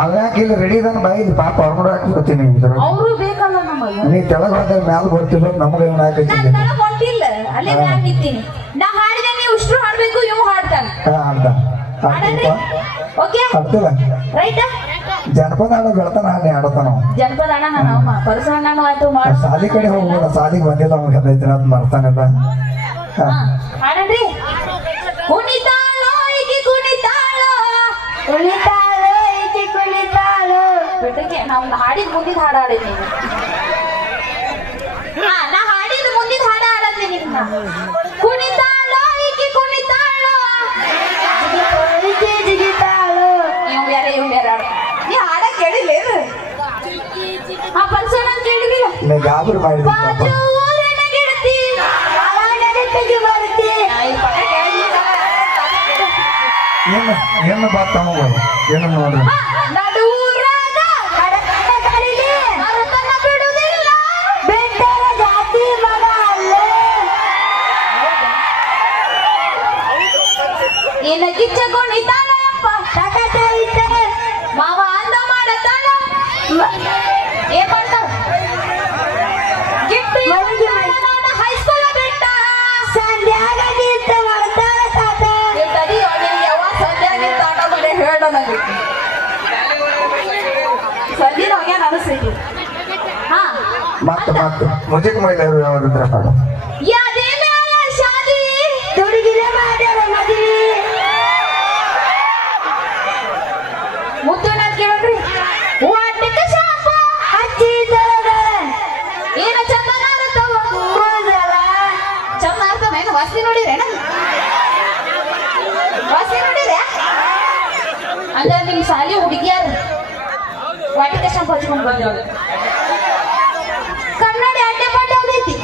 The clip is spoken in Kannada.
ಅವ್ಯಾಕೆ ಇಲ್ಲಿ ರೆಡಿ ಇದಾನ ಬಾಯಿ ಪಾಪ ಅವ್ರು ಹಾಕ್ಬಿಡ್ತೀನಿ ಅವರು ಬೇಕಲ್ಲ ನಮಗೆ. ನೀ ತೆಳಗ್ ಹೋದ ಮ್ಯಾಲ ಬರ್ತಿಲ್ಲ ನಮಗೆ ಇವನು ಹಾಕಿದ್ದೀನಿ. ನಾನು ತಳಗ್ ಹೊಂಟಿಲ್ಲ, ಅಲ್ಲೇ ಮ್ಯಾಲ ನಿಂತೀನಿ. ನಾ ಹಾಡಿದೆ ನೀವು ಇಷ್ಟು ಹಾಡ್ಬೇಕು, ಇವ್ ಹಾಡ್ತಾನ. ಅಂತ ಓಕೆ ಆಗ್ತಿಲ್ಲ ರೈಟ್. ಜನಪದ ಹಾಡ ಬೆಳತಾನ ಅಲ್ಲಿ ಆಡತಾನ. ಜನಪದ ಅಣ್ಣ ನಾನು ಪರಸಣ್ಣನು ಆಯ್ತು ಮಾಡು. ಶಾಲಿ ಕಡೆ ಹೋಗ್ಬೋದ, ಶಾಲಿಗೆ ಬಂದಿಲ್ಲ ಅವಾಗ ಹೆದೈತಿ ಅಂತ ಮಾಡ್ತಾನೆಲ್ಲ. ಹಾಡನ್ರಿ. ಕುಣಿತಾಳೋ ಈಕಿ ಕುಣಿತಾಳೋ, ಕುಣಿತಾಳೋ ಈಕಿ ಕುಣಿತಾಳೋ. ಬಿಟ್ಟಕ್ಕೆ ನಾವು ಹಾಡಿದ ಮುಂದಿನ ಹಾಡು ಹಾಡಿದ್ದೀನಿ. ನಾ ಹಾಡಿದ ಮುಂದಿನ ಹಾಡು ಹಾಡತ್ತೀನಿ. ಕುಣಿತಾಳೋ ಈಕಿ ಕುಣಿತಾಳೋ, ಜಿಗಿತಾಳೋ. ಇವ್ ಬೇರೆ ಇವ್ ಬೇರೆ ನೀ ಹಾಡ ಕೇಳಿಲ್ಲ. ಆ ಪರ್ಸನ್ ಅಂತ ಕೇಳಿದಿಲ್ಲ. ಗಾಬರಿ ಮಾಡಿದ ಏನು ಬಾತ್ ತಗೋಬೋದು ಏನು ನೋಡ್ರಿ. ಏನ ಕಿಚ್ಚಕೊಂಡಿದ್ದಾಳಪ್ಪ ಮಾವ ಅಂದ ಮಾಡತ್ತಾಳ. ಏನ್ ಮಾಡ್ತಾಳ? ಗಿಫ್ಟ್ ಹೈಸ್ಕೂಲ್ ಬಿಟ್ಟ ಸಂಧ್ಯಾಗ ಗೀತ ಮಾಡ್ತಾಳ ತಾತ. ತಡಿ ಯಾವ ಸಂಧ್ಯಾಗ ಗೀತ ಆಟ ಮಾಡಿ ಹೇಳ ನನಗೆ. ಸಂಧಿನ ಹೋಗ್ಯಾನ ಅನಿಸ್ತೈತಿ. ಹಾ ಮತ್ತೆ ಮತ್ತೆ ಮುಜೆಕ್ ಮಹಿಳೆಯರು ಯಾವ್ದಿದ್ರೆ ಹಾಡು ಯಾದೇ ಮ್ಯಾಲ ಶಾದಿ ತುಡುಗಿಲೆ ಮಾಡ್ಯಾರ ಮದುವೆ. ಮುತ್ತುನ ಕೇಳ್ರಿ. ವಾಟಕ ಶಾಪ ಹಚ್ಚಿದರ ಏನ ಚಂದನ ಇರ್ತಾವ ಕೂದಲ. ಚಂದ ಇರ್ತಾವ ಏನು? ವಾಸನೆ ನೋಡಿರೇನ? ವಾಸನೆ ನೋಡಿರ? ಅಂದ್ರೆ ನಿಮ್ ಸಾಲಿ ಹುಡುಗಿಯಾರ ವಾಟಿಕ ಶಾಪ ಹಚ್ಕೊಂಡು ಬಂದವ. ಕನ್ನಡಿ ಅಡ್ಡೆ ಪಾಠ ಹೋಗೈತಿ.